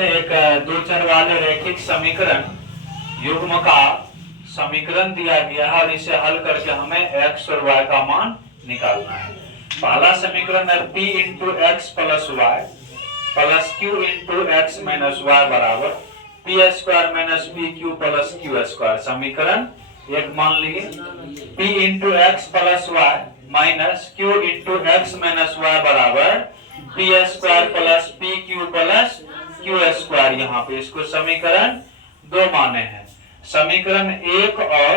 समझते हैं। एक दो चर वाले रैखिक समीकरण युग्म का समीकरण दिया गया है और इसे हल करके हमें x और y का मान निकालना है। पहला समीकरण है p into x plus y plus q into x minus Y बराबर P square minus P Q plus Q square. समीकरण एक मान लिए p into x plus y minus q into x minus Y बराबर P square plus p Q plus Q square. यहाँ पे इसको समीकरण दो माने हैं। समीकरण एक और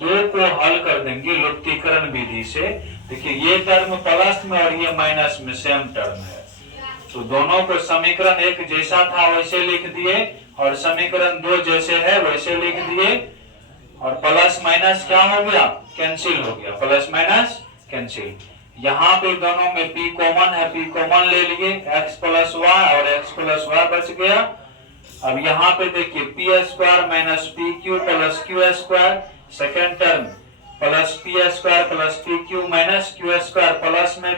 दो को हल कर देंगे लुप्तीकरण विधि से। देखिए ये टर्म प्लस में और ये माइनस में सेम टर्म है, तो दोनों को समीकरण एक जैसा था वैसे लिख दिए और समीकरण दो जैसे है वैसे लिख दिए। और प्लस माइनस क्या हो गया, कैंसिल हो गया, प्लस माइनस कैंसिल। यहाँ पे दोनों में p कॉमन है, p कॉमन ले लिए, x प्लस वाई और x प्लस वाई बच गया। अब यहाँ पे देखिए P square minus P Q plus Q square, second term plus p square plus p Q minus Q square, plus में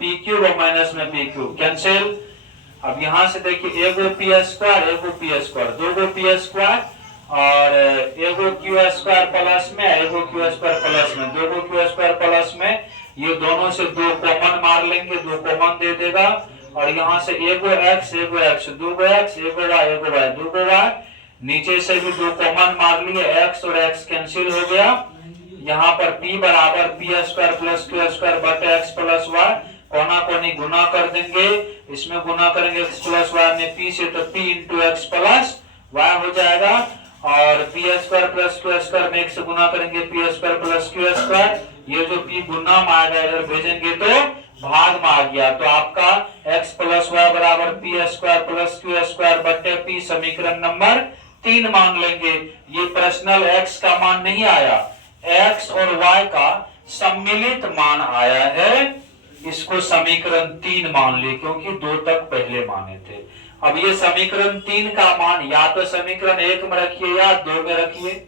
पी क्यू और माइनस में पी क्यू कैंसिल। अब यहाँ से देखिए एगो पी स्क्वायर एगो पी स्क्वायर, दो गो पी स्क्वायर और एगो क्यू स्क्वायर प्लस में एगो क्यू स्क्वायर प्लस में, दो गो क्यू स्क्वायर प्लस में, ये दोनों से दो कॉमन मार लेंगे, दो कॉमन दे देगा और यहाँ से एगो एक्स दो गो एक्स, एगो वाई दो गो वाई, नीचे से भी दो कॉमन मार लिए, एक्स और एक्स कैंसिल हो गया। यहाँ पर p बराबर P square plus Q square बटे एक्स प्लस वाई, कोना कोनी गुना कर देंगे, इसमें गुना करेंगे एक्स प्लस वाई में p से तो p into x plus Y हो जाएगा और P square plus Q square में एक से गुना करेंगे P square plus Q square. ये जो p गुना में आएगा इधर भेजेंगे तो भाग में आ गया, तो आपका x प्लस वाई बराबर P square plus Q square बटे p समीकरण नंबर 3 मान लेंगे। ये पर्सनल x का मान नहीं आया, x और y का सम्मिलित मान आया है, इसको समीकरण 3 मान ले क्योंकि 2 तक पहले माने थे। अब ये समीकरण 3 का मान या तो समीकरण 1 में रखिए या 2 में रखिए।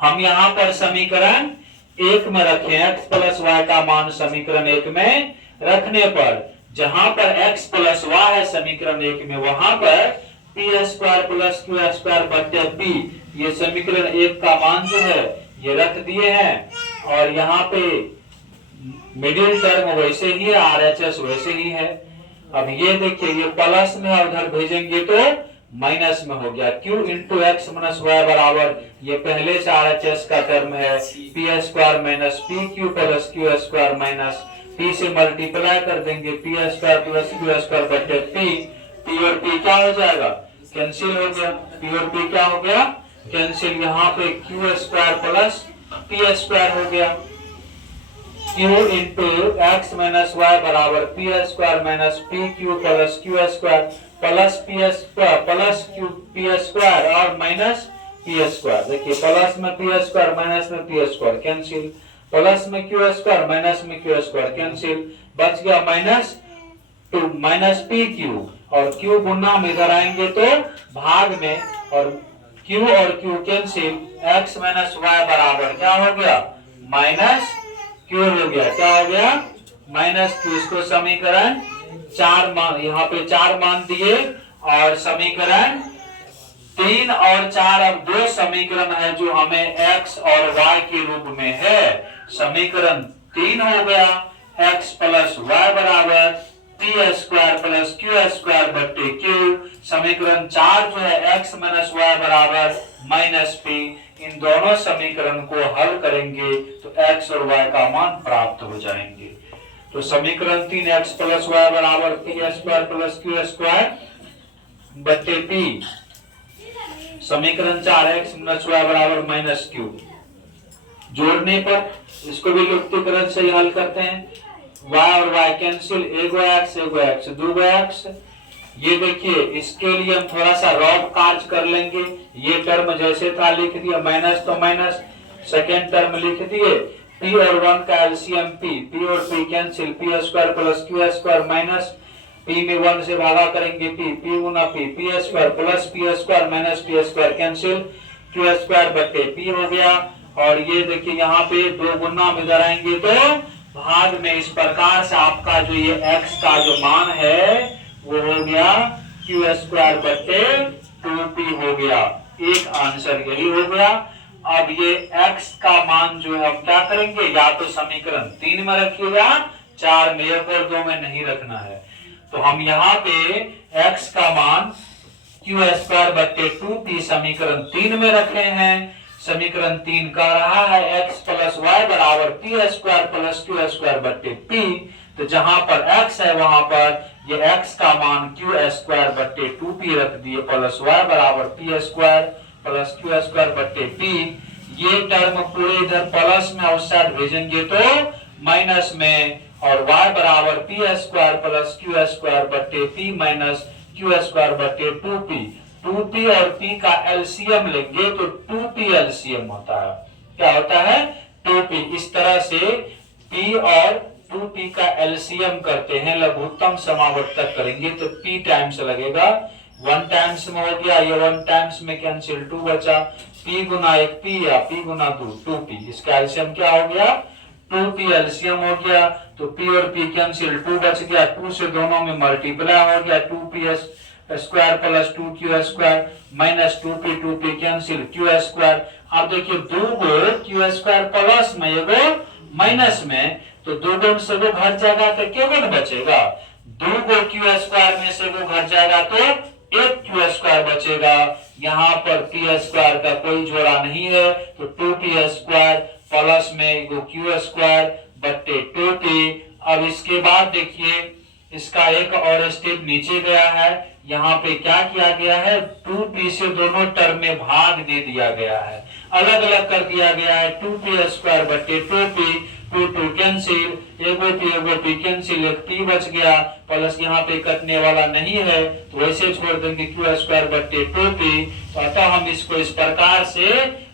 हम यहाँ पर समीकरण 1 में रखें, x प्लस वाई का मान समीकरण 1 में रखने पर जहां पर x प्लस वाई है समीकरण 1 में, वहां पर P square plus Q square बटे p, ये समीकरण 1 का मान जो है ये रख दिए हैं और यहाँ पे मिडिल टर्म वैसे ही है, RHS वैसे ही है। अब ये देखिए ये प्लस में और उधर भेजेंगे तो माइनस में हो गया, q into x minus Y बराबर ये पहले से RHS का टर्म है P square minus P Q plus Q square minus p से मल्टीप्लाई कर देंगे P square plus Q square बटे p और p क्या हो जाएगा, कैंसिल हो गया, p और p क्या हो गया कैंसिल। यहाँ पे q square plus p square हो गया, q into x minus Y बराबर P square minus P Q plus Q square plus p square plus q p square और माइनस पी स्क्वायर। देखिए प्लस में पी स्क्वायर माइनस में p square cancel, plus में q square minus में q square cancel, बच गया minus two minus P q और q गुना में इधर आएंगे तो भाग में और Q cancel, X minus Y बराबर क्या हो गया माइनस क्यू हो गया, क्या हो गया माइनस क्यू। इसको समीकरण 4 मान, यहाँ पे 4 मान दिए और समीकरण 3 और 4 अब 2 समीकरण है जो हमें x और y के रूप में है। समीकरण 3 हो गया x प्लस वाई बराबर P square plus Q square बटे क्यू। समीकरण 4 जो है x माइनस वाई बराबर माइनस पी। इन दोनों समीकरण को हल करेंगे तो x और y का मान प्राप्त हो जाएंगे। तो समीकरण 3 x प्लस वाई बराबर P square plus Q square बटे पी, समीकरण 4 x माइनस वाई बराबर माइनस क्यू। जोड़ने पर इसको भी लुप्तीकरण से हल करते हैं, y और y कैंसिल, एगो x दो गो x। ये देखिए इसके लिए हम थोड़ा सा रॉब कार्य कर लेंगे, ये टर्म जैसे था लिख दिया, माइनस तो माइनस, सेकेंड टर्म लिख दिए, p और 1 का एलसीएम p और p cancel, P square plus Q square minus p में 1 से भागा करेंगे p गुना p square plus p square minus p square cancel, Q square बटे p हो गया। और ये देखिए यहाँ पे 2 गुना में इधर आएंगे तो भाग में, इस प्रकार से आपका जो ये x का जो मान है वो हो गया क्यू स्क्वायर बटे 2p हो गया। एक आंसर यही हो गया। अब ये x का मान जो है हम क्या करेंगे, या तो समीकरण 3 में रखिएगा, 4 में, 1 और 2 में नहीं रखना है। तो हम यहाँ पे x का मान क्यू स्क्वायर बटे 2p समीकरण 3 में रखे हैं। समीकरण 3 कह रहा है x प्लस वाई बराबर P square plus Q square बटे p। तो जहां पर x है वहां पर ये x का मान क्यू स्क्वायर बटे 2p रख दिए, प्लस वाई बराबर P square plus Q square बटे p। ये टर्म पूरे इधर प्लस में उस साइड भेजेंगे तो माइनस में, और y बराबर P square plus Q square बटे p माइनस क्यू स्क्वायर बटे 2p। 2p और p का एलसीएम लेंगे तो 2p एलसीएम होता है। क्या होता है? 2p। इस तरह से p और 2p का एलसीएम करते हैं, लघुत्तम समावर्तक करेंगे तो p टाइम्स लगेगा। 1 टाइम्स में हो गया, ये 1 टाइम्स में कैंसिल, 2 बचा। p गुना 1 p या p गुना 2 2p। इसका एलसीएम क्या हो गया? 2p एलसीएम हो गया। तो p और p कैंसिल, 2 बच गया, 2 से दोनों में मल्टीप्लाई हो गया, 2p square plus 2q square minus 2p cancel, q square. अब देखिए 2 गो q स्क्वायर प्लस में, एगो माइनस में, तो 2 गो से वो घट जाएगा तो क्या गो बचेगा? 2 गो q स्क्वायर में से वो घट जाएगा तो 1 q स्क्वायर बचेगा। यहाँ पर p स्क्वायर का कोई जोड़ा नहीं है, तो 2p स्क्वायर प्लस में q स्क्वायर बटे 2p। अब इसके बाद देखिए इसका एक और स्टेप नीचे गया है। यहाँ पे क्या किया गया है? 2p से दोनों टर्म में भाग दे दिया गया है, अलग अलग कर दिया गया है। 2p स्क्वायर बटे 2p, 2 कैंसिल, एगो p कैंसिल, एक p बच गया, प्लस यहाँ पे कटने वाला नहीं है तो वैसे छोड़ देंगे q स्क्वायर बटे 2p। अतः हम इसको इस प्रकार से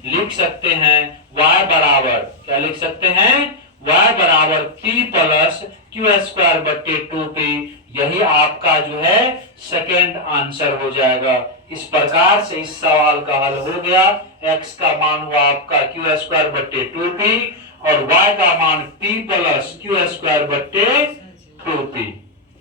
लिख सकते हैं, y बराबर क्या लिख सकते हैं? y बराबर p प्लस क्यू स्क्वायर बटे 2p। यही आपका जो है सेकेंड आंसर हो जाएगा। इस प्रकार से इस सवाल का हल हो गया। x का मान हुआ आपका क्यू स्क्वायर बटे 2p और y का मान p प्लस क्यू स्क्वायर बटे 2p।